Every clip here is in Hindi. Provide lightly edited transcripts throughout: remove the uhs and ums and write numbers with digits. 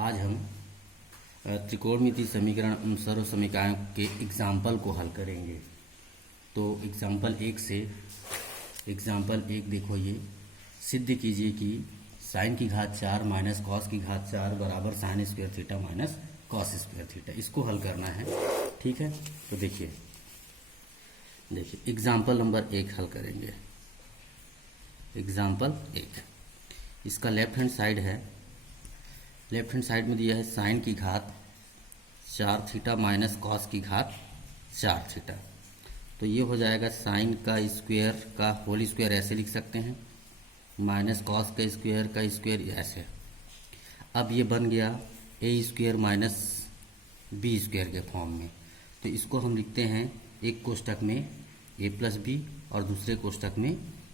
आज हम त्रिकोणमितीय समीकरण उन सर्व समीकरणों के एग्जाम्पल को हल करेंगे। तो एग्जाम्पल एक देखो, ये सिद्ध कीजिए कि साइन की घात 4 माइनस कॉस की घात 4 बराबर sign square theta minus cos square theta. इसको हल करना है, ठीक है। तो देखिए एग्जाम्पल नंबर 1 हल करेंगे। एग्जाम्पल 1, इसका लेफ्ट हैंड साइड है, लेफ्ट हैंड साइड में दिया है साइन की घात 4 थीटा माइनस कॉस की घात 4 थीटा। तो ये हो जाएगा साइन का स्क्वायर का होल स्क्वायर, ऐसे लिख सकते हैं, माइनस कॉस का स्क्वायर ऐसे। अब ये बन गया ए स्क्वायर माइनस बी स्क्वायर के फॉर्म में। तो इसको हम लिखते हैं एक कोष्टक में ए प्लस बी और दूसरे कोष्टक में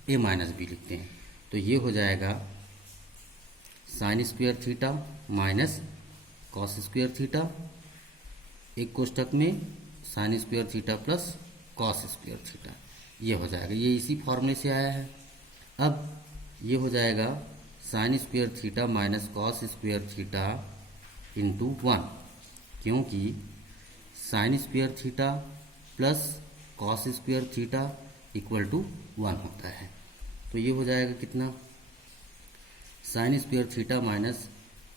ए माइनस बी लिखते हैं। तो ये हो जाएगा sine square theta minus cos square theta, एक कोष्टक में sign square theta plus cos square theta. ये हो जाएगा, ये इसी फॉर्मूले से आया है। अब ये हो जाएगा sine square theta minus cos square theta into 1, क्योंकि sine square theta plus cos square theta equal to 1 होता है। तो ये हो जाएगा कितना, sine square theta minus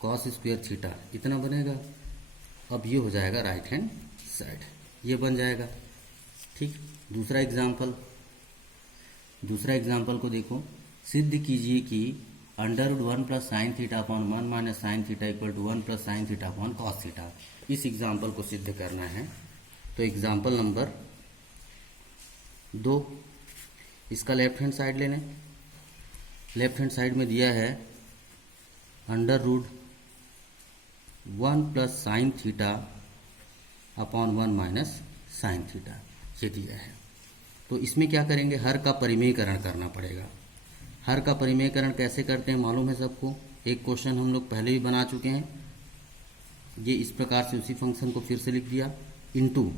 cos square theta इतना बनेगा। अब ये हो जाएगा राइट हैंड साइड, ये बन जाएगा, ठीक। दूसरा एग्जाम्पल को देखो, सिद्ध कीजिए कि under 1 plus sine theta upon 1 minus sine theta equal to 1 plus sine theta upon cos theta. इस एग्जाम्पल को सिद्ध करना है। तो एग्जाम्पल नंबर 2, इसका लेफ्ट हैंड साइड लेने, लेफ्ट हैंड साइड में दिया है under root 1 plus sine theta upon 1 minus sine theta, ये दिया है। तो इसमें क्या करेंगे, हर का परिमेयकरण करना पड़ेगा। हर का परिमेयकरण कैसे करते हैं मालूम है सबको, एक क्वेश्चन हम लोग पहले भी बना चुके हैं। ये इस प्रकार से उसी फंक्शन को फिर से लिख दिया, इंटू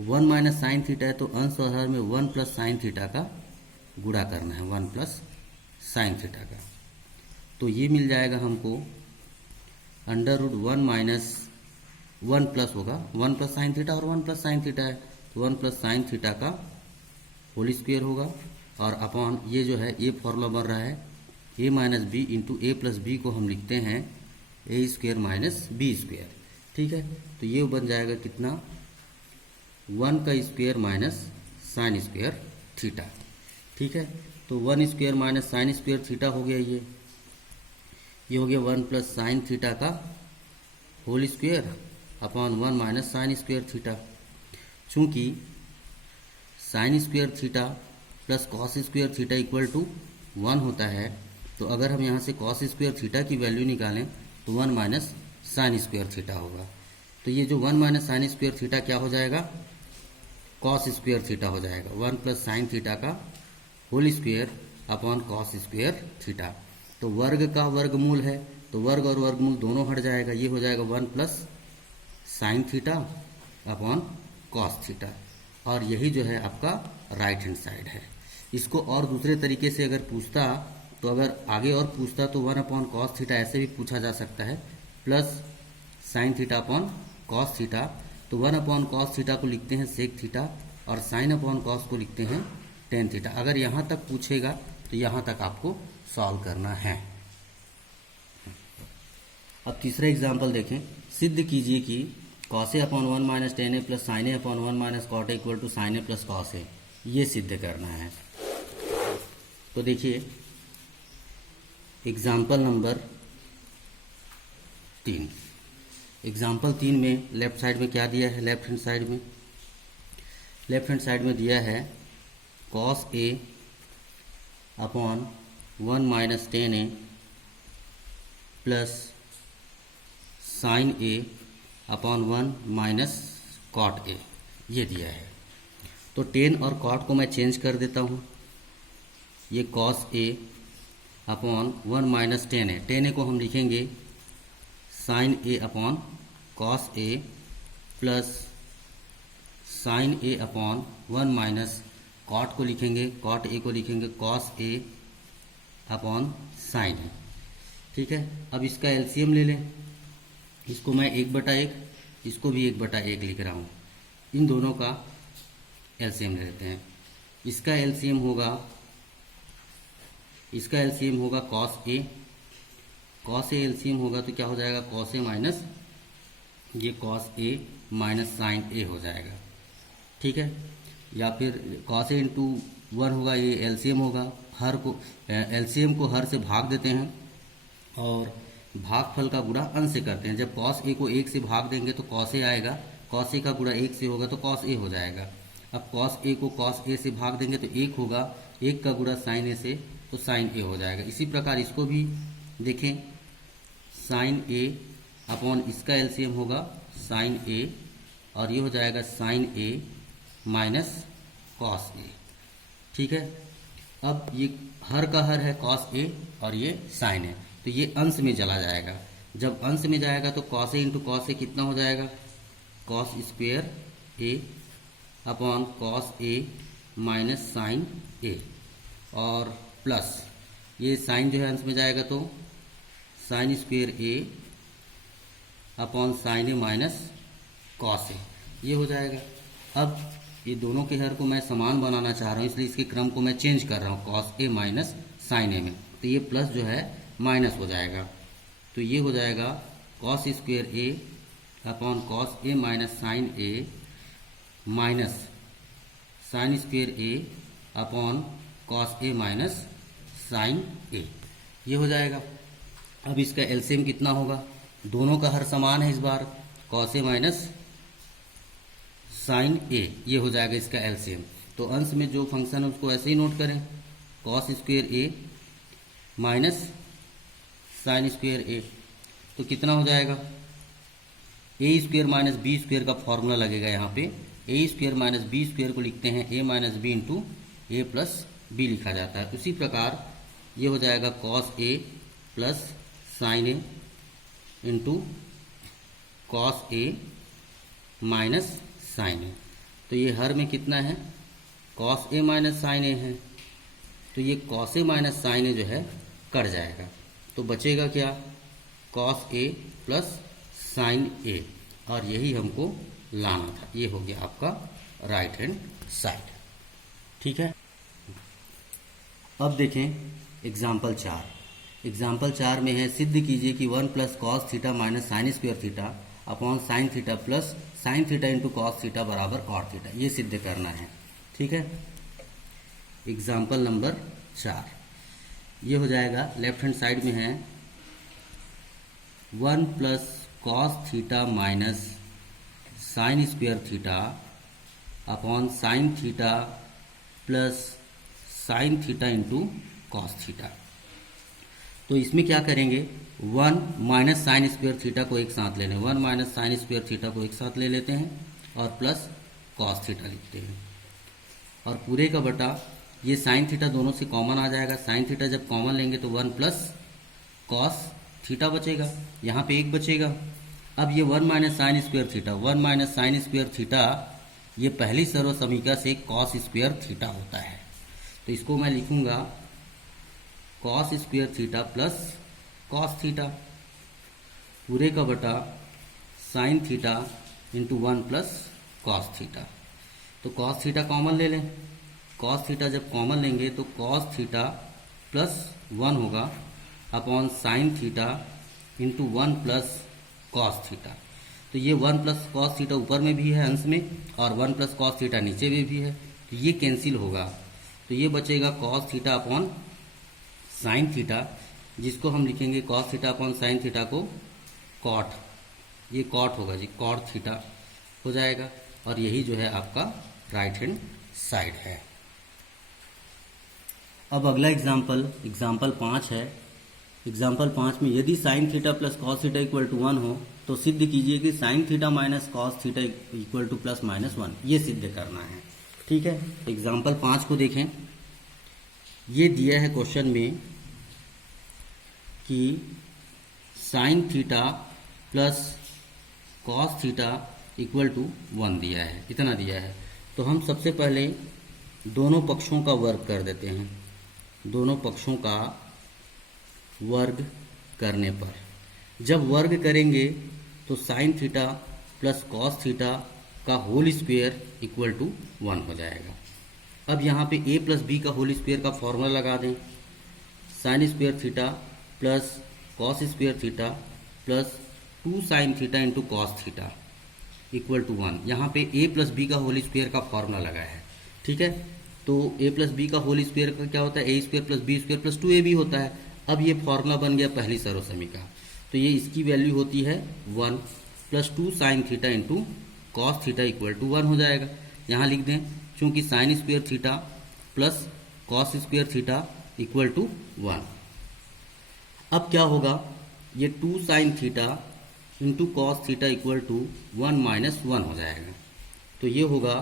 1 माइनस साइन थीटा है तो अंश और हर में 1 प्लस साइन थीटा का गुणा करना है, 1 प्लस साइन थीटा का। तो ये मिल जाएगा हमको अंडर रूट 1 माइनस 1 प्लस होगा 1 प्लस साइन थीटा और 1 प्लस साइन थीटा है तो 1 प्लस साइन थीटा का होल स्क्वायर होगा। और अपॉन ये जो है ये फॉर्मूला बन रहा है a minus b into a plus b को हम लिखते हैं a square minus b square, ठीक है। तो ये बन जाएगा कितना, 1 का square minus sine square theta, ठीक है। तो 1 square minus sine square theta हो गया, ये हो गया 1 प्लस साइन थीटा का whole square upon 1 minus sine square theta. चूँकि sine square theta plus cos square theta equal to 1 होता है, तो अगर हम यहाँ से कॉस स्क्वायर थीटा की वैल्यू निकालें तो 1 माइनस साइन स्क्वायर थीटा होगा। तो ये जो 1 माइनस साइन स्क्वायर थीटा क्या हो जाएगा, कॉस स्क्वायर थीटा हो जाएगा। 1 प्लस साइन थीटा का whole square upon cos square theta. तो वर्ग का वर्गमूल है तो वर्ग और वर्गमूल दोनों हट जाएगा, ये हो जाएगा 1 plus sine theta upon cos theta. और यही जो है आपका राइट हैंड साइड है। इसको और दूसरे तरीके से अगर पूछता, तो अगर आगे और पूछता तो 1 अपॉन कॉस थीटा ऐसे भी पूछा जा सकता है, plus sine theta upon cos theta. तो 1 अपॉन कॉस थीटा को लिखते हैं सेक थीटा और साइन अपॉन कॉस को लिखते हैं टेन थीटा। अगर यहाँ तक पूछेगा तो यहाँ तक आपको सॉल्व करना है। अब तीसरा एग्जाम्पल देखें, सिद्ध कीजिए कि cos A upon 1 minus tan A plus sine A upon 1 minus cot a equal to sine a plus cos a, ये सिद्ध करना है। तो देखिए एग्जाम्पल नंबर 3, एग्जाम्पल 3 में लेफ्ट साइड में क्या दिया है, लेफ्ट हैंड साइड में दिया है cos A upon 1 minus tan A plus sine A upon 1 minus cot A, ये दिया है। तो टेन और कॉट को मैं चेंज कर देता हूँ, ये cos A upon 1 minus tan A, ten ए को हम लिखेंगे sign A upon cos A plus sine A upon 1 minus cot को लिखेंगे, कॉट ए को लिखेंगे कॉस ए अपॉन साइन ए। ठीक है। अब इसका एलसीएम ले लें। इसको मैं 1/1, इसको भी 1/1 लिख रहा हूँ। इन दोनों का एलसीएम ले लेते हैं। इसका एलसीएम होगा कॉस ए एलसीएम होगा तो क्या हो जाएगा, कॉस ए माइनस ये कॉस ए माइनस साइन ए हो जाएगा। ठीक है। या फिर कॉस ए इंटू 1 होगा, ये एलसीएम होगा। एलसीएम को हर से भाग देते हैं और भागफल का गुणा अंश से करते हैं। जब कॉस ए को 1 से भाग देंगे तो कॉस ए आएगा, कॉस ए का गुणा 1 से होगा तो कॉस ए हो जाएगा। अब कॉस ए को कॉस ए से भाग देंगे तो 1 होगा, 1 का गुणा साइन ए से तो साइन ए हो जाएगा। इसी प्रकार इसको भी देखें, साइन ए अपॉन इसका एलसीएम होगा साइन ए और ये हो जाएगा sign A minus cos A. ठीक है। अब ये हर का हर है कॉस ए और ये साइन है तो ये अंश में चला जाएगा। जब अंश में जाएगा तो cos A into cos A कितना हो जाएगा, cos square A upon cos A minus sign ए और प्लस ये साइन जो है अंश में जाएगा तो sine square A upon sine A minus cos a, ये हो जाएगा। अब ये दोनों के हर को मैं समान बनाना चाह रहा हूँ इसलिए इसके क्रम को मैं चेंज कर रहा हूँ, कॉस ए माइनस साइन ए में, तो ये प्लस जो है माइनस हो जाएगा। तो ये हो जाएगा cos square A upon cos A minus sign A minus sine square A upon cos A minus sign ए, ये हो जाएगा। अब इसका एलसीएम कितना होगा, दोनों का हर समान है इस बार, कॉस ए माइनस साइन ए, ये हो जाएगा इसका एलसीएम। तो अंश में जो फंक्शन है उसको ऐसे ही नोट करें, कॉस स्क्वेयर ए माइनस साइन स्क्वेयर ए, तो कितना हो जाएगा, ए स्क्वेयर माइनस बी स्क्वेयर का फॉर्मूला लगेगा यहाँ पे। ए स्क्वेयर माइनस बी स्क्वेयर को लिखते हैं ए minus b into a plus B लिखा जाता है। उसी प्रकार ये हो जाएगा cos A plus sine A into cos A minus sign ए, तो ये हर में कितना है, कॉस ए माइनस साइन ए है, तो ये कॉस ए माइनस साइन ए जो है कट जाएगा तो बचेगा क्या, कॉस ए प्लस साइन ए, और यही हमको लाना था। ये हो गया आपका राइट हैंड साइड। ठीक है। अब देखें एग्जाम्पल 4। एग्जाम्पल 4 में है, सिद्ध कीजिए कि 1 plus cos theta minus sine square theta upon sine theta plus sine theta into cos theta बराबर कॉट थीटा, ये सिद्ध करना है। ठीक है। एग्जाम्पल नंबर 4 ये हो जाएगा, लेफ्ट हैंड साइड में है 1 plus cos theta minus sine square theta upon sine theta plus sine theta into cos theta. तो इसमें क्या करेंगे, 1 माइनस साइन स्क्वायर थीटा को एक साथ ले लें, 1 माइनस साइन स्क्वायर थीटा को एक साथ ले लेते हैं और प्लस कॉस थीटा लिखते हैं और पूरे का बटा ये साइन थीटा दोनों से कॉमन आ जाएगा। साइन थीटा जब कॉमन लेंगे तो 1 प्लस कॉस थीटा बचेगा, यहाँ पे 1 बचेगा। अब ये 1 minus sine square theta, 1 minus sine square theta ये पहली सर्व समीकरण से कॉस स्क्वायर थीटा होता है, तो इसको मैं लिखूंगा cos square theta plus cos theta पूरे का बटा sign theta into 1 plus cos theta. तो कॉस थीटा कॉमन ले लें, कॉस थीटा जब कॉमन लेंगे तो कॉस थीटा प्लस 1 होगा upon sine theta into 1 plus cos theta. तो ये 1 प्लस कॉस थीटा ऊपर में भी है अंश में और 1 प्लस कॉस थीटा नीचे में भी है, तो ये कैंसिल होगा। तो ये बचेगा cos theta upon sine theta, जिसको हम लिखेंगे cos theta upon sine theta को कॉट, ये कॉट होगा जी, कॉट थीटा हो जाएगा और यही जो है आपका राइट हैंड साइड है। अब अगला एग्जाम्पल 5 है। एग्जाम्पल 5 में यदि sine theta plus cos theta equal to 1 हो तो सिद्ध कीजिए कि sine theta minus cos theta equal to plus minus 1, ये सिद्ध करना है। ठीक है। एग्जाम्पल 5 को देखें, ये दिया है क्वेश्चन में कि sine theta plus cos theta equal to 1 दिया है, इतना दिया है। तो हम सबसे पहले दोनों पक्षों का वर्ग कर देते हैं, दोनों पक्षों का वर्ग करने पर। जब वर्ग करेंगे तो sine theta plus cos theta का होल स्क्वायर इक्वल टू 1 हो जाएगा। अब यहाँ पे a प्लस बी का होल स्क्वायर का फॉर्मूला लगा दें। Sine square theta plus cos square theta plus 2 sine theta into cos theta equal to 1। यहाँ पे a प्लस बी का होल स्क्वायर का फॉर्मूला लगा है, ठीक है। तो a प्लस बी का होल स्क्वायर का क्या होता है, a square plus B square plus 2ab होता है। अब ये फॉर्मूला बन गया पहली सर्वसमी का, तो ये इसकी वैल्यू होती है 1 plus 2 sine theta into cos theta equal to 1 हो जाएगा। यहाँ लिख दें, चूंकि sine square theta plus cos square theta equal to 1। अब क्या होगा, ये 2 sine theta into cos theta equal to 1 minus 1 हो जाएगा। तो ये होगा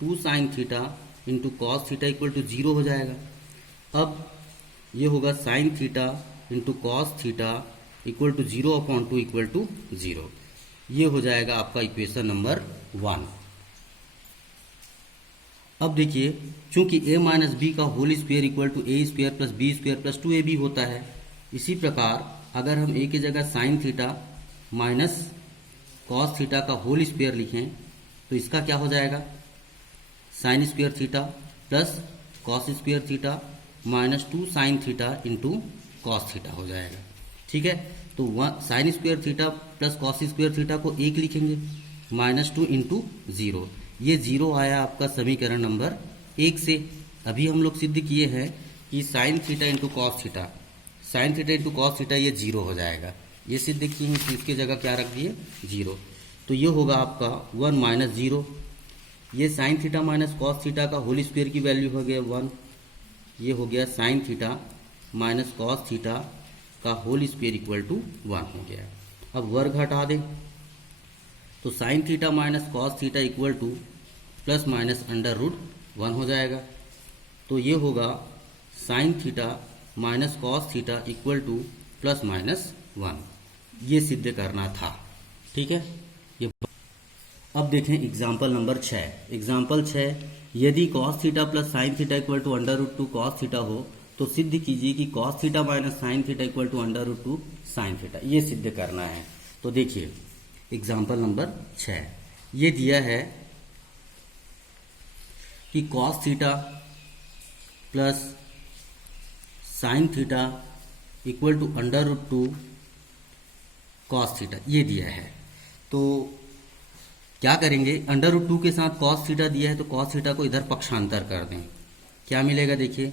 2 sine theta into cos theta equal to 0 हो जाएगा। अब ये होगा sine theta into cos theta equal to 0/2 equal to 0। ये हो जाएगा आपका इक्वेशन नंबर 1। अब देखिए, चूंकि a माइनस बी का whole square equal to A square plus B square plus 2ab होता है, इसी प्रकार अगर हम a की जगह sign theta minus cos theta का होल स्क्वायर लिखें तो इसका क्या हो जाएगा, sine square theta plus cos square theta minus 2 sine theta into cos theta हो जाएगा, ठीक है। तो sign square theta plus cos square theta को 1 लिखेंगे, माइनस 2 इंटू 0, ये 0 आया आपका समीकरण नंबर 1 से। अभी हम लोग सिद्ध किए हैं कि sine theta into cos theta, sign theta into cos theta ये 0 हो जाएगा। ये सिद्ध किए हैं कि इसके जगह क्या रख दिए, 0। तो ये होगा आपका 1 माइनस 0। ये sine theta minus cos theta का होल स्क्वायर की वैल्यू हो गया 1। ये हो गया sine theta minus cos theta का होल स्क्वायर इक्वल टू 1 हो गया। अब वर्ग हटा दें तो sine theta minus cos theta equal to plus minus under root 1 हो जाएगा। तो ये होगा sine theta minus cos theta equal to plus minus 1। ये सिद्ध करना था, ठीक है। ये अब देखें एग्जाम्पल नंबर 6। एग्जाम्पल 6, यदि cos theta plus sine theta equal to under root 2 cos theta हो तो सिद्ध कीजिए कि cos theta minus sine theta equal to under root 2 sine theta. ये सिद्ध करना है। तो देखिए एग्जाम्पल नंबर 6, ये दिया है कि cos theta plus sine theta equal to under root 2 cos theta, ये दिया है। तो क्या करेंगे, अंडर रूट 2 के साथ कॉस थीटा दिया है तो कॉस थीटा को इधर पक्षांतर कर दें। क्या मिलेगा, देखिए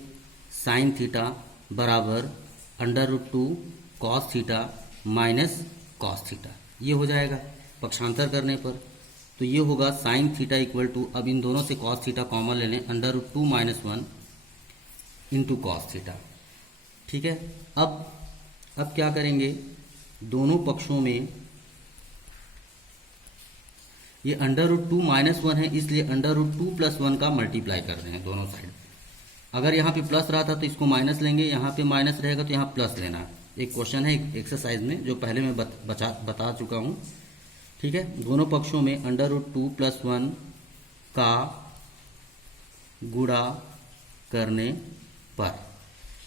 साइन थीटा बराबर under root 2 cos theta minus cos theta, ये हो जाएगा पक्षांतर करने पर। तो ये होगा साइन थीटा इक्वल टू, अब इन दोनों से कॉस थीटा कॉमन ले लें, under root 2 minus 1 into cos theta, ठीक है। अब क्या करेंगे, दोनों पक्षों में ये अंडर रूट 2 माइनस 1 है, इसलिए अंडर रूट 2 प्लस 1 का मल्टीप्लाई कर रहे हैं दोनों साइड। अगर यहाँ पे प्लस रहा था तो इसको माइनस लेंगे, यहाँ पे माइनस रहेगा तो यहाँ प्लस लेना। एक क्वेश्चन है एक्सरसाइज में जो पहले मैं बता चुका हूँ, ठीक है। दोनों पक्षों में अंडर रूट 2 प्लस 1 का गुणा करने पर,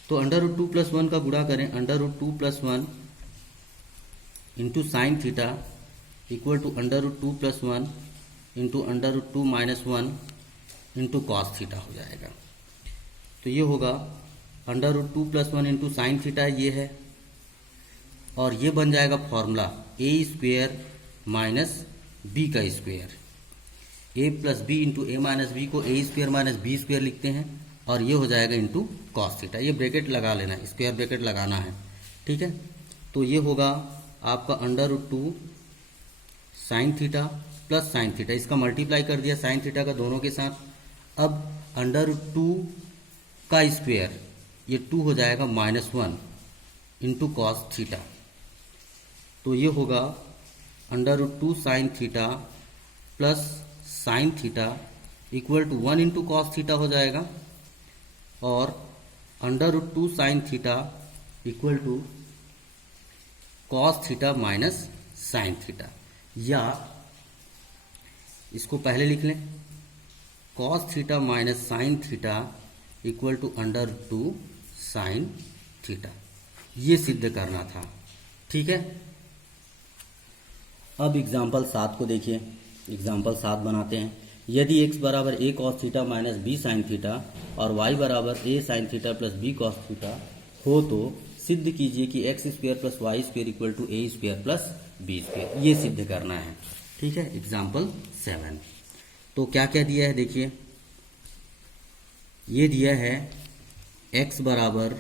तो अंडर रूट 2 प्लस 1 का गुणा करें, under root 2 plus 1 into sine theta equal to under root 2 plus 1 into under root 2 minus 1 into cos theta हो जाएगा। तो ये होगा under root 2 plus 1 into sine theta, ये है, और ये बन जाएगा formula A square minus B का square. A plus B into A minus B को A square minus B square लिखते हैं, और ये हो जाएगा इंटू कॉस थीटा। ये ब्रैकेट लगा लेना, स्क्वायर ब्रैकेट लगाना है, ठीक है। तो ये होगा आपका under root 2 sine theta plus sine theta, इसका मल्टीप्लाई कर दिया साइन थीटा का दोनों के साथ। अब अंडर रूट 2 का स्क्वायर, ये 2 हो जाएगा माइनस 1 इंटू कॉस थीटा। तो ये होगा under root 2 sine theta plus sine theta equal to 1 into cos theta हो जाएगा, और under root 2 sine theta equal to cos theta minus sine theta, या इसको पहले लिख लें, cos theta minus sine theta equal to under 2 sine theta. ये सिद्ध करना था, ठीक है। अब एग्जाम्पल 7 को देखिए। एग्जाम्पल 7 बनाते हैं। यदि x बराबर a cos theta minus b sine theta और y बराबर a sine theta plus b cos theta हो तो सिद्ध कीजिए कि X square plus Y square equal to A square plus B square. ये सिद्ध करना है। ठीक है। एग्जाम्पल 7 तो क्या क्या दिया है देखिए। ये दिया है x बराबर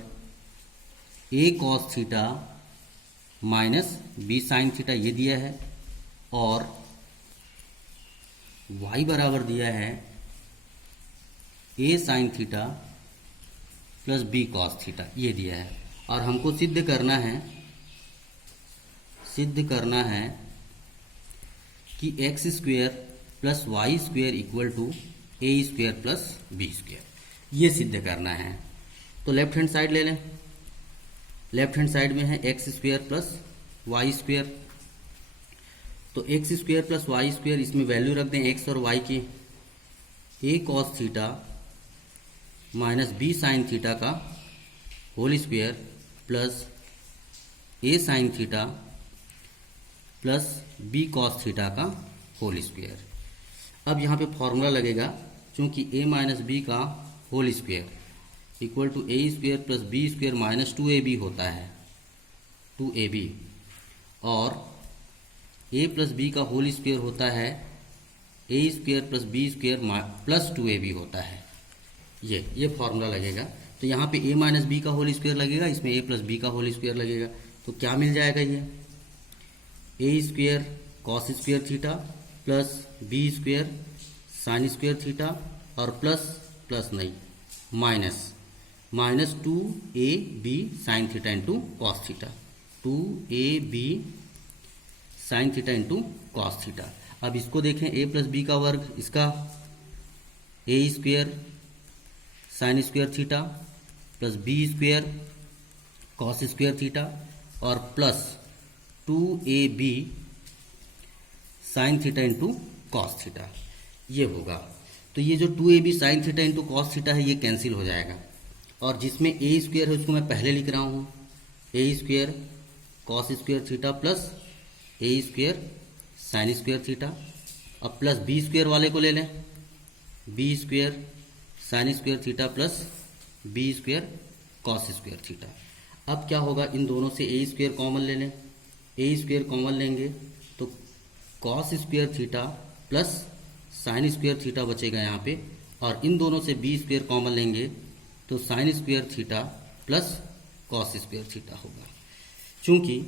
a cos theta minus b sine theta, ये दिया है। और y बराबर दिया है a sine theta plus b cos theta, ये दिया है। और हमको सिद्ध करना है कि X square plus Y square equal to A square plus B square, ये सिद्ध करना है। तो लेफ्ट हैंड साइड ले लें। लेफ्ट हैंड साइड में है x square plus Y square. तो x square plus Y square, इसमें वैल्यू रख दें एक्स और वाई की। A cos theta minus b sine theta का whole square plus a sine theta plus b cos theta का होल स्क्वेयर। अब यहाँ पे फॉर्मूला लगेगा, चूंकि ए माइनस बी का whole square equal to A square plus B square minus 2ab होता है, 2ab। और a प्लस बी का होल स्क्वेयर होता है a square plus B square plus 2ab होता है। ये फॉर्मूला लगेगा। तो यहाँ पे a माइनस बी का होल स्क्वेयर लगेगा, इसमें a प्लस बी का होल स्क्वेयर लगेगा। तो क्या मिल जाएगा, ये a square cos square theta plus B square sine square theta और प्लस नहीं minus 2ab sine theta into cos theta, 2ab sine theta into cos theta. अब इसको देखें, a प्लस बी का वर्ग, इसका a square sine square theta plus B square cos square theta और plus 2ab sine theta into cos theta, ये होगा। तो ये जो 2ab sine theta into cos theta है, ये कैंसिल हो जाएगा। और जिसमें ए स्क्वेयर है उसको मैं पहले लिख रहा हूँ, a square cos square theta plus a square sine square theta. अब प्लस बी स्क्वेयर वाले को ले लें, b square sine square theta plus B square cos square theta. अब क्या होगा, इन दोनों से ए स्क्वेयर कॉमन ले लें, ए स्क्वेयर कॉमन लेंगे तो cos square theta plus sine square theta बचेगा यहाँ पे। और इन दोनों से बी स्क्वेयर कॉमन लेंगे तो sine square theta plus cos square theta होगा। चूंकि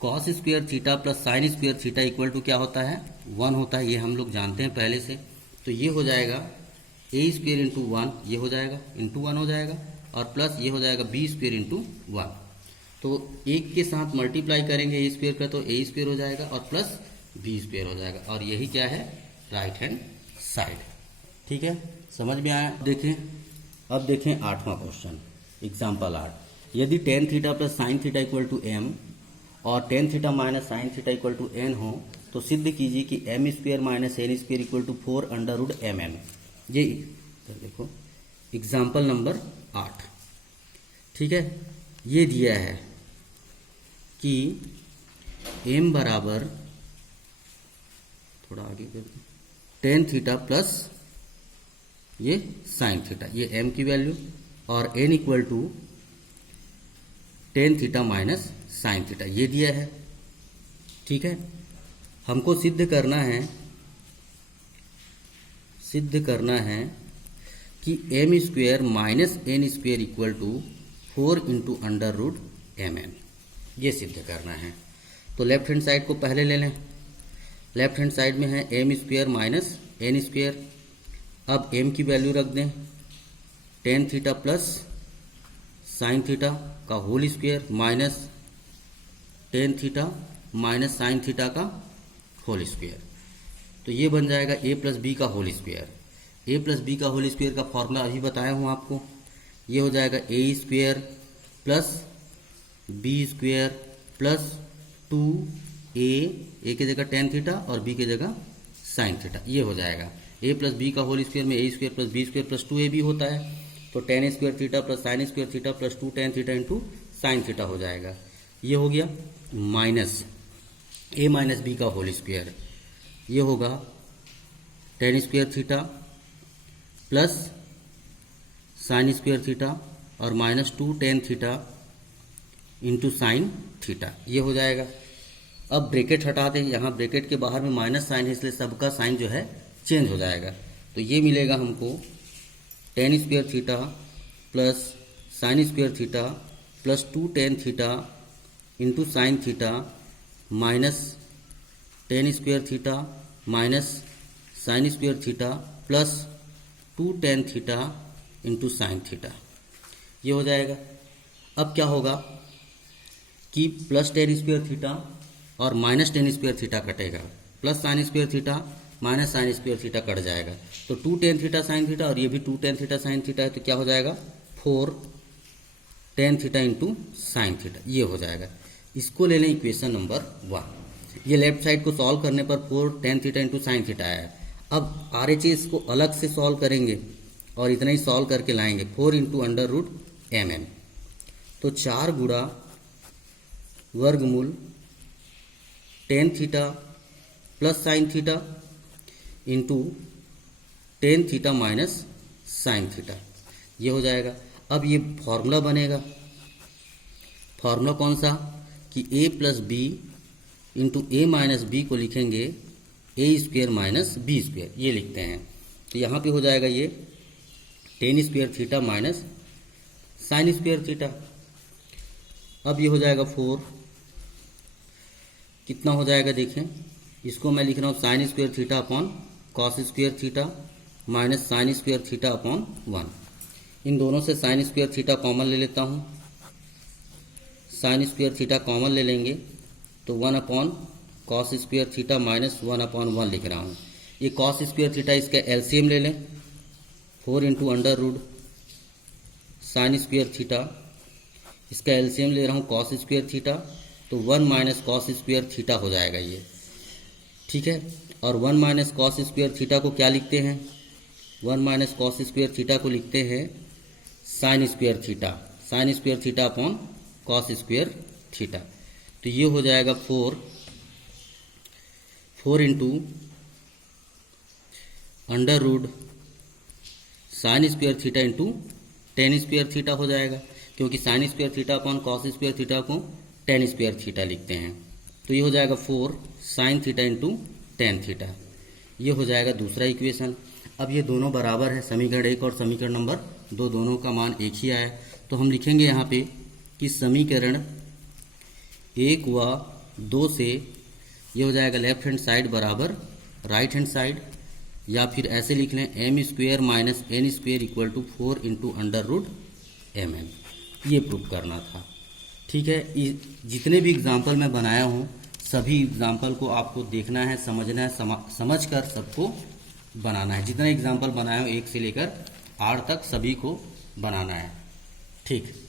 cos square theta plus sine square theta equal to क्या होता है, 1 होता है। ये हम लोग जानते हैं पहले से। तो ये हो जाएगा ए स्क्वेयर इंटू 1, ये हो जाएगा इंटू 1 हो जाएगा, और प्लस ये हो जाएगा बी स्क्वेयर इंटू 1। तो एक के साथ मल्टीप्लाई करेंगे ए स्क्वेयर का तो ए स्क्वेयर हो जाएगा और प्लस बी स्क्वेयर हो जाएगा। और यही क्या है, राइट हैंड साइड। ठीक है, समझ में आया। देखें, अब देखें 8वां क्वेश्चन, एग्जाम्पल 8। यदि tan theta plus sine theta equal to m और tan theta minus sine theta equal to n हो तो सिद्ध कीजिए कि m square minus N square equal to 4 under root M N. ये देखो एग्जाम्पल नंबर 8। ठीक है, ये दिया है कि m बराबर, थोड़ा आगे कर दो, टेन थीटा प्लस ये साइन थीटा, ये m की वैल्यू, और n equal to tan theta minus sine theta, ये दिया है। ठीक है, हमको सिद्ध करना है कि m square minus N square equal to 4 into under root M N, ये सिद्ध करना है। तो लेफ्ट हैंड साइड को पहले ले लें। लेफ्ट हैंड साइड में है m square minus N square. अब m की वैल्यू रख दें, tan theta plus sine theta का whole square minus tan theta minus sine theta का होल स्क्वेयर। तो ये बन जाएगा a प्लस बी का whole square. a plus B का होल स्क्वेयर का फॉर्मूला अभी बताया हूँ आपको। ये हो जाएगा a square plus B square plus 2a की जगह टेन थीटा और b की जगह साइन थीटा, ये हो जाएगा। a प्लस बी का होल स्क्वेयर में a square plus B square plus 2ab होता है। तो tan square theta plus sine square theta plus 2 tan theta into sine theta हो जाएगा। ये हो गया माइनस ए माइनस बी का होल स्क्वायर, ये होगा tan square theta plus sine square theta और minus 2 tan theta into sine theta, ये हो जाएगा। अब ब्रैकेट हटा दें, यहाँ ब्रैकेट के बाहर में माइनस साइन है इसलिए सबका साइन जो है चेंज हो जाएगा। तो ये मिलेगा हमको ten square theta plus sine square theta plus 2 tan theta into sine theta minus ten square theta minus sine square theta plus 2 tan theta into sine theta, ये हो जाएगा। अब क्या होगा कि प्लस टेन स्क्वायर थीटा और माइनस टेन स्क्वायर थीटा कटेगा, plus sine square theta minus sine square theta cut जाएगा, तो 2 टेन थीटा साइन थीटा और ये भी 2 टेन थीटा साइन थीटा है, तो क्या हो जाएगा 4 ten theta into sine theta, ये हो जाएगा। इसको ले लें इक्वेशन नंबर 1। ये लेफ्ट साइड को सॉल्व करने पर 4 ten theta into sine theta आया है। अब RHS को अलग से सॉल्व करेंगे और इतना ही सॉल्व करके लाएंगे 4 इंटू अंडर रूट mm, तो 4 गुणा वर्गमूल ten theta plus sine theta into tan theta minus sine theta, ये हो जाएगा। अब ये फॉर्मूला बनेगा, फॉर्मूला कौन सा कि a plus B into A minus B को लिखेंगे A square minus B square, ये लिखते हैं। तो यहाँ पे हो जाएगा ये tan square theta minus sine square theta. अब ये हो जाएगा 4, कितना हो जाएगा देखें, इसको मैं लिख रहा हूँ sign square theta upon cos square theta minus sine square theta upon 1। इन दोनों से साइन स्क्वेयर थीटा कॉमन ले लेता हूँ, साइन स्क्वेयर थीटा कॉमन ले लेंगे तो 1 upon cos square theta minus 1 upon 1 लिख रहा हूँ। ये कॉस स्क्वेयर थीटा इसका एलसीएम ले लें, 4 into under root sine square theta, इसका एलसीएम ले रहा हूँ कॉस स्क्वेयर थीटा, तो 1 माइनस कॉस स्क्वेयर थीटा हो जाएगा ये, ठीक है। और 1 माइनस कॉस स्क्वेयर थीटा को क्या लिखते हैं, 1 माइनस कॉस स्क्वेयर थीटा को लिखते हैं sine square theta, sine square theta upon cos square theta, तो ये हो जाएगा 4 into under root sine square theta into tan square theta हो जाएगा, क्योंकि sine square theta upon cos square theta को टेन स्क्वेयर थीटा लिखते हैं। तो ये हो जाएगा 4 sine theta into tan theta, ये हो जाएगा दूसरा इक्वेशन। अब ये दोनों बराबर है, समीकरण 1 और समीकरण नंबर 2 दोनों का मान एक ही आया, तो हम लिखेंगे यहाँ पे कि समीकरण 1 व 2 से ये हो जाएगा लेफ्ट हैंड साइड बराबर राइट हैंड साइड, या फिर ऐसे लिख लें M square minus N square equal to 4 into under root M N, ये प्रूव करना था, ठीक है। जितने भी एग्जाम्पल मैं बनाया हूँ सभी एग्जाम्पल को आपको देखना है, समझना है, समझ कर सबको बनाना है। जितने एग्जाम्पल बनाया हूँ 1 से लेकर 8 तक सभी को बनाना है, ठीक।